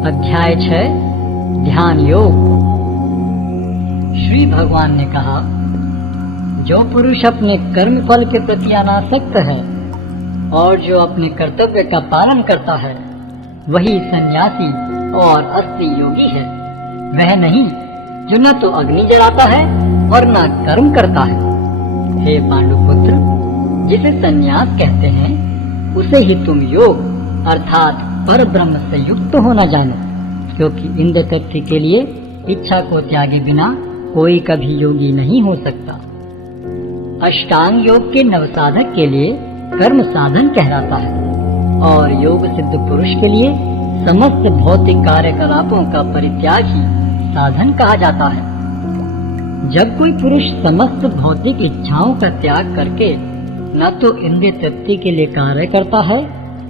अध्याय 6 ध्यान योग। श्री भगवान ने कहा, जो पुरुष अपने कर्म फल के प्रति अनासक्त है और जो अपने कर्तव्य का पालन करता है, वही सन्यासी और असली योगी है। वह नहीं जो न तो अग्नि जलाता है और न कर्म करता है। हे पांडुपुत्र, जिसे सन्यास कहते हैं उसे ही तुम योग अर्थात पर ब्रह्म से युक्त होना जानो, क्योंकि इंद्र तृप्ति के लिए इच्छा को त्यागे बिना कोई कभी योगी नहीं हो सकता। अष्टांग योग के नवसाधक के लिए कर्म साधन कहलाता है और योग सिद्ध पुरुष के लिए समस्त भौतिक कार्यकलापों का परित्याग ही साधन कहा जाता है। जब कोई पुरुष समस्त भौतिक इच्छाओं का त्याग करके न तो इंद्रिय तृप्ति के लिए कार्य करता है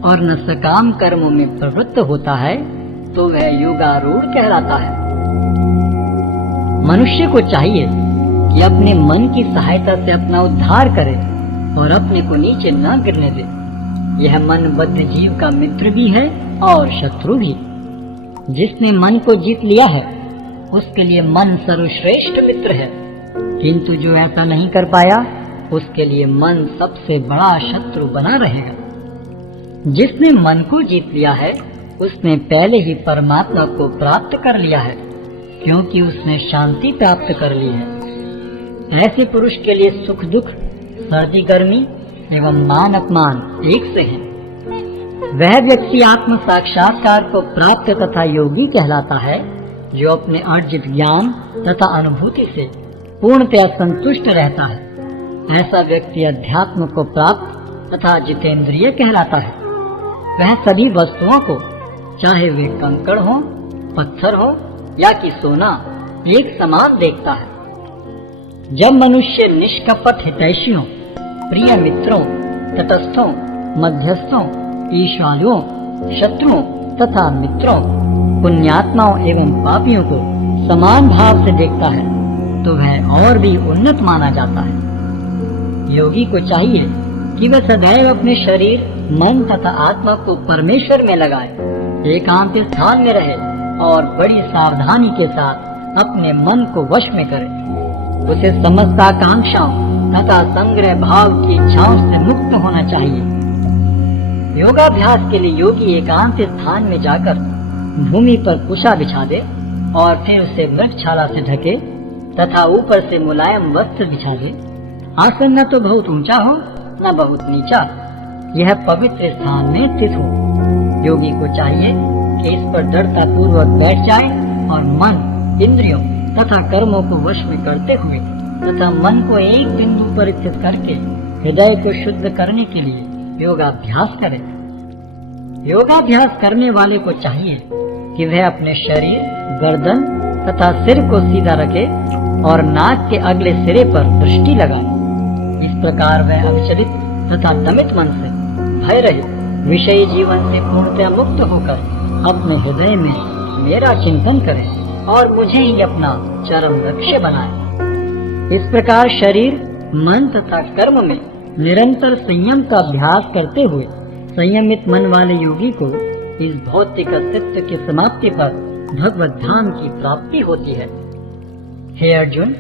और न सकाम कर्मों में प्रवृत्त होता है, तो वह योगारूढ़ कहलाता है। मनुष्य को चाहिए कि अपने मन की सहायता से अपना उद्धार करे और अपने को नीचे न गिरने दे। यह मन बद्ध जीव का मित्र भी है और शत्रु भी। जिसने मन को जीत लिया है उसके लिए मन सर्वश्रेष्ठ मित्र है, किंतु जो ऐसा नहीं कर पाया उसके लिए मन सबसे बड़ा शत्रु बना रहेगा। जिसने मन को जीत लिया है उसने पहले ही परमात्मा को प्राप्त कर लिया है, क्योंकि उसने शांति प्राप्त कर ली है। ऐसे पुरुष के लिए सुख दुख, सर्दी गर्मी एवं मान अपमान एक से हैं। वह व्यक्ति आत्म साक्षात्कार को प्राप्त तथा योगी कहलाता है, जो अपने अर्जित ज्ञान तथा अनुभूति से पूर्णतया संतुष्ट रहता है। ऐसा व्यक्ति अध्यात्म को प्राप्त तथा जितेंद्रिय कहलाता है। वह सभी वस्तुओं को, चाहे वे कंकड़ हो, पत्थर हो या कि सोना, एक समान देखता है। जब मनुष्य निष्कपट हितैषियों, प्रिय मित्रों, तटस्थों, मध्यस्थों, ईर्ष्यालुओं, शत्रुओं तथा मित्रों, पुण्यात्माओं एवं पापियों को समान भाव से देखता है, तो वह और भी उन्नत माना जाता है। योगी को चाहिए कि वह सदैव अपने शरीर, मन तथा आत्मा को परमेश्वर में लगाए, एकांत स्थान में रहे और बड़ी सावधानी के साथ अपने मन को वश में करे। उसे समस्त आकांक्षाओं तथा संग्रह भाव की इच्छाओं से मुक्त होना चाहिए। योगाभ्यास के लिए योगी एकांत स्थान में जाकर भूमि पर कुशा बिछा दे और फिर उसे मृगछाला से ढके तथा ऊपर से मुलायम वस्त्र बिछा दे। आसन न तो बहुत ऊंचा हो न बहुत नीचा, यह पवित्र स्थान में स्थित हो। योगी को चाहिए कि इस पर दृढ़ता पूर्वक बैठ जाए और मन, इंद्रियों तथा कर्मों को वश में करते हुए तथा मन को एक बिंदु पर स्थित करके हृदय को शुद्ध करने के लिए योगाभ्यास करे। योगाभ्यास करने वाले को चाहिए कि वह अपने शरीर, गर्दन तथा सिर को सीधा रखे और नाक के अगले सिरे पर दृष्टि लगाए। इस प्रकार वह अविचलित तथा दमित मन से, भय रहित विषयी जीवन से पूर्णतया मुक्त होकर अपने हृदय में मेरा चिंतन करे और मुझे ही अपना चरम लक्ष्य बनाए। इस प्रकार शरीर, मन तथा कर्म में निरंतर संयम का अभ्यास करते हुए संयमित मन वाले योगी को इस भौतिक अस्तित्व की समाप्ति पर भगवत धाम की प्राप्ति होती है। हे अर्जुन,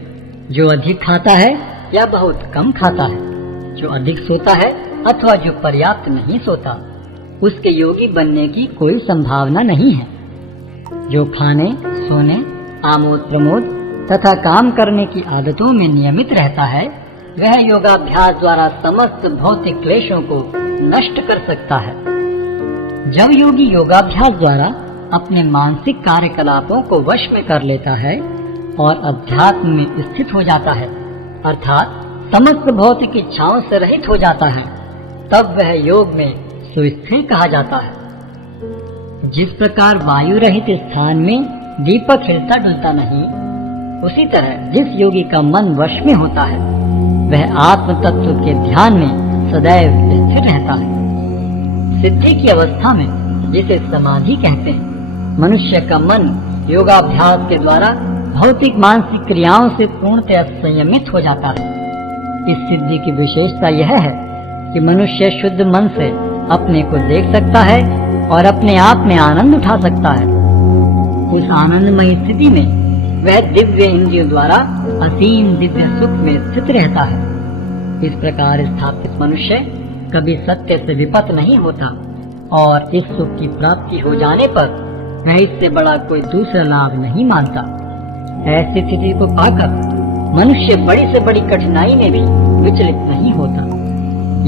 जो अधिक खाता है या बहुत कम खाता है, जो अधिक सोता है अथवा जो पर्याप्त नहीं सोता, उसके योगी बनने की कोई संभावना नहीं है। जो खाने, सोने, आमोद प्रमोद तथा काम करने की आदतों में नियमित रहता है, वह योगाभ्यास द्वारा समस्त भौतिक क्लेशों को नष्ट कर सकता है। जब योगी योगाभ्यास द्वारा अपने मानसिक कार्यकलापों को वश में कर लेता है और अध्यात्म में स्थित हो जाता है, अर्थात समस्त भौतिक इच्छाओं से रहित हो जाता है, तब वह योग में सुस्थिर कहा जाता है। जिस प्रकार वायु रहित स्थान में दीपक हिलता डुलता नहीं, उसी तरह जिस योगी का मन वश में होता है, वह आत्म तत्व के ध्यान में सदैव स्थिर रहता है। सिद्धि की अवस्था में, जिसे समाधि कहते हैं, मनुष्य का मन योगाभ्यास के द्वारा भौतिक मानसिक क्रियाओं से पूर्णतः संयमित हो जाता है। इस सिद्धि की विशेषता यह है कि मनुष्य शुद्ध मन से अपने को देख सकता है और अपने आप में आनंद उठा सकता है। उस आनंदमय स्थिति में वह दिव्य इंद्रियों द्वारा असीम दिव्य सुख में स्थित रहता है। इस प्रकार स्थापित मनुष्य कभी सत्य से विपत नहीं होता और इस सुख की प्राप्ति हो जाने पर वह इससे बड़ा कोई दूसरा लाभ नहीं मानता। ऐसी स्थिति को पाकर मनुष्य बड़ी से बड़ी कठिनाई में भी विचलित नहीं होता।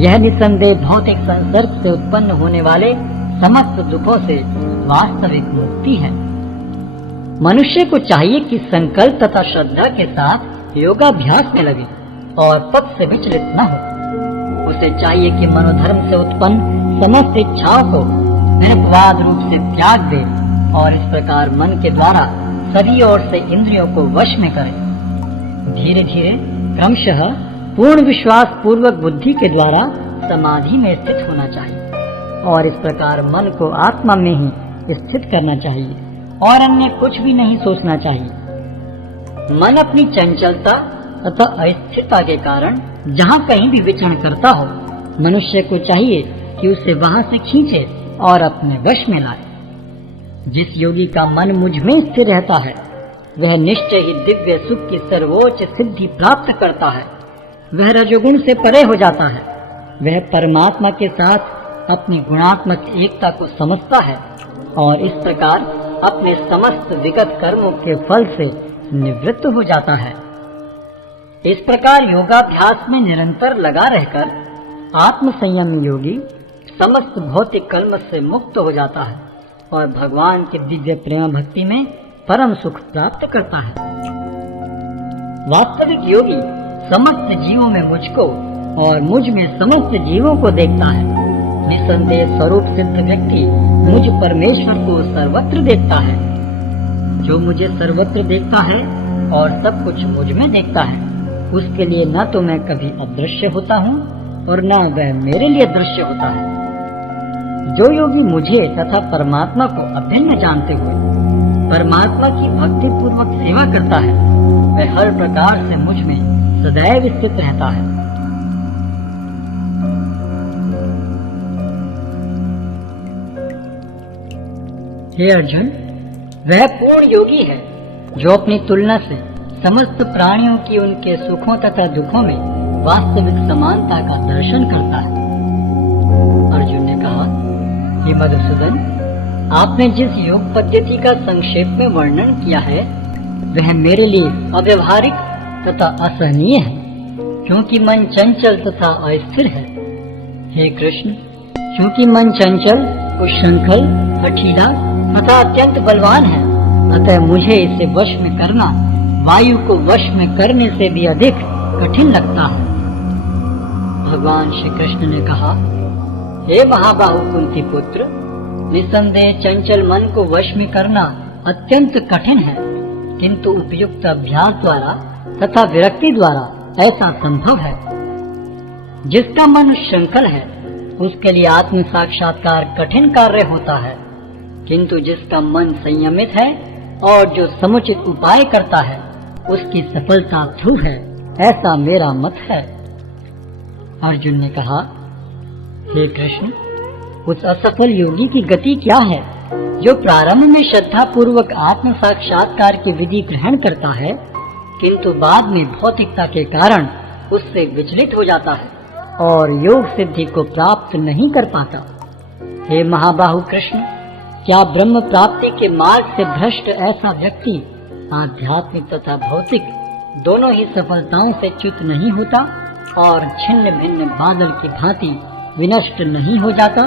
यह निसंदेह भौतिक संसर्ग से उत्पन्न होने वाले समस्त दुखों से वास्तविक मुक्ति है। मनुष्य को चाहिए कि संकल्प तथा श्रद्धा के साथ योगाभ्यास में लगे और पथ से विचलित न हो। उसे चाहिए कि मनोधर्म से उत्पन्न समस्त इच्छाओं को निरपवाद रूप से त्याग दे और इस प्रकार मन के द्वारा सभी ओर से इंद्रियों को वश में करे। धीरे धीरे क्रमशः पूर्ण विश्वास पूर्वक बुद्धि के द्वारा समाधि में स्थित होना चाहिए और इस प्रकार मन को आत्मा में ही स्थित करना चाहिए और अन्य कुछ भी नहीं सोचना चाहिए। मन अपनी चंचलता तथा अस्थिरता के कारण जहाँ कहीं भी विचरण करता हो, मनुष्य को चाहिए कि उसे वहाँ से खींचे और अपने वश में लाए। जिस योगी का मन मुझ में स्थिर रहता है वह निश्चय ही दिव्य सुख की सर्वोच्च सिद्धि प्राप्त करता है। वह रजोगुण से परे हो जाता है। वह परमात्मा के साथ अपनी गुणात्मक एकता को समझता है और इस प्रकार अपने समस्त विगत कर्मों के फल से निवृत्त हो जाता है। इस प्रकार योगाभ्यास में निरंतर लगा रहकर आत्म संयम योगी समस्त भौतिक कर्म से मुक्त हो जाता है और भगवान की दिव्य प्रेम भक्ति में परम सुख प्राप्त करता है। वास्तविक योगी समस्त जीवों में मुझको और मुझ में समस्त जीवों को देखता है। निसंदेह स्वरूप सिद्ध व्यक्ति मुझ परमेश्वर को सर्वत्र देखता है। जो मुझे सर्वत्र देखता है और सब कुछ मुझ में देखता है, उसके लिए न तो मैं कभी अदृश्य होता हूँ और न वह मेरे लिए दृश्य होता है। जो योगी मुझे तथा परमात्मा को अभिन्न जानते हुए परमात्मा की भक्ति पूर्वक सेवा करता है, वह हर प्रकार से मुझ में सदैव स्थित रहता है। हे अर्जुन, वह पूर्ण योगी है जो अपनी तुलना से समस्त प्राणियों की उनके सुखों तथा दुखों में वास्तविक समानता का दर्शन करता है। अर्जुन ने कहा, हे मधुसूदन, आपने जिस योग पद्धति का संक्षेप में वर्णन किया है वह मेरे लिए अव्यवहारिक तथा असहनीय है, क्योंकि मन चंचल तथा अस्थिर है। हे कृष्ण, क्योंकि मन चंचल, उच्छृंखल, हठीला तथा अत्यंत बलवान है, अतः मुझे इसे वश में करना वायु को वश में करने से भी अधिक कठिन लगता है। भगवान श्री कृष्ण ने कहा, हे महाबाहु कुंती पुत्र, निसंदेह चंचल मन को वश में करना अत्यंत कठिन है, किंतु उपयुक्त अभ्यास द्वारा तथा विरक्ति द्वारा ऐसा संभव है। जिसका मन श्रृंखल है उसके लिए आत्म साक्षात्कार कठिन कार्य होता है, किंतु जिसका मन संयमित है और जो समुचित उपाय करता है उसकी सफलता ध्रुव है, ऐसा मेरा मत है। अर्जुन ने कहा, हे कृष्ण, उस असफल योगी की गति क्या है जो प्रारंभ में श्रद्धा पूर्वक आत्म साक्षात्कार की विधि ग्रहण करता है, किंतु बाद में भौतिकता के कारण उससे विचलित हो जाता है और योग सिद्धि को प्राप्त नहीं कर पाता। हे महाबाहु कृष्ण, क्या ब्रह्म प्राप्ति के मार्ग से भ्रष्ट ऐसा व्यक्ति आध्यात्मिक तथा भौतिक दोनों ही सफलताओं से च्युत नहीं होता और छिन्न भिन्न बादल की भांति विनष्ट नहीं हो जाता,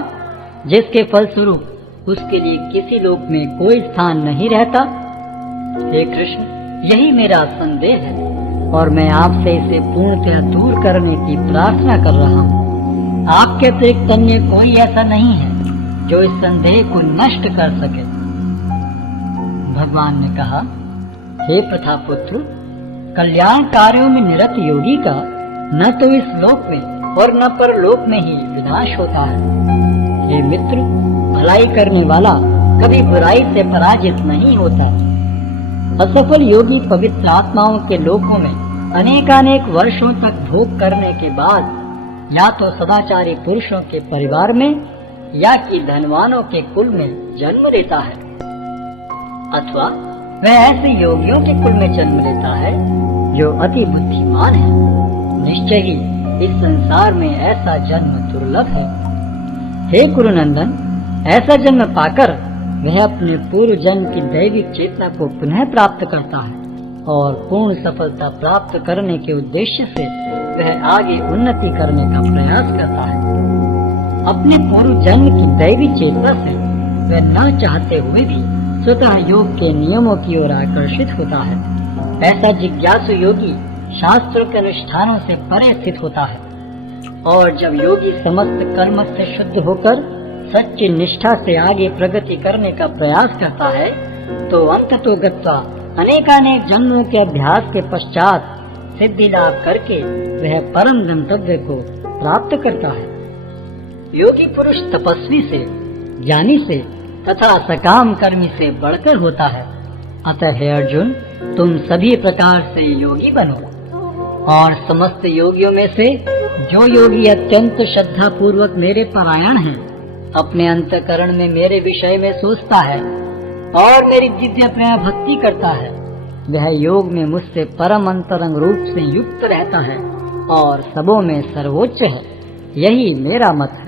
जिसके फलस्वरूप उसके लिए किसी लोक में कोई स्थान नहीं रहता? हे कृष्ण, यही मेरा संदेह है और मैं आपसे इसे पूर्णतः दूर करने की प्रार्थना कर रहा हूँ। आपके अतिरिक्त अन्य कोई ऐसा नहीं है जो इस संदेह को नष्ट कर सके। भगवान ने कहा, हे प्रथापुत्र, कल्याण कार्यों में निरत योगी का न तो इस लोक में और न परलोक में ही विनाश होता है। हे मित्र, भलाई करने वाला कभी बुराई से पराजित नहीं होता। असफल योगी पवित्र आत्माओं के लोकों में अनेकानेक वर्षों तक भोग करने के बाद या तो सदाचारी पुरुषों के परिवार में या कि धनवानों के कुल में जन्म लेता है। अथवा वह ऐसे योगियों के कुल में जन्म लेता है जो अति बुद्धिमान है। निश्चय ही इस संसार में ऐसा जन्म दुर्लभ है। हे कुरुनंदन, ऐसा जन्म पाकर वह अपने पूर्व जन्म की दैविक चेतना को पुनः प्राप्त करता है और पूर्ण सफलता प्राप्त करने के उद्देश्य से वह आगे उन्नति करने का प्रयास करता है। अपने पूर्व जन्म की दैवी चेतना से वह न चाहते हुए भी स्वतः योग के नियमों की ओर आकर्षित होता है। ऐसा जिज्ञासु योगी शास्त्रों के अनुष्ठानों से परे स्थित होता है और जब योगी समस्त कर्म से शुद्ध होकर सच्ची निष्ठा से आगे प्रगति करने का प्रयास करता है तो अंततो गत्वा अनेकानेक जन्मों के अभ्यास के पश्चात सिद्धि लाभ करके वह परम गंतव्य को प्राप्त करता है। योगी पुरुष तपस्वी से, ज्ञानी से तथा सकाम कर्मी से बढ़कर होता है। अतः हे अर्जुन, तुम सभी प्रकार से योगी बनो और समस्त योगियों में से जो योगी अत्यंत श्रद्धा पूर्वक मेरे परायण है, अपने अंतःकरण में मेरे विषय में सोचता है और मेरी दिव्य प्रेम भक्ति करता है, वह योग में मुझसे परम अंतरंग रूप से युक्त रहता है और सबों में सर्वोच्च है। यही मेरा मत है।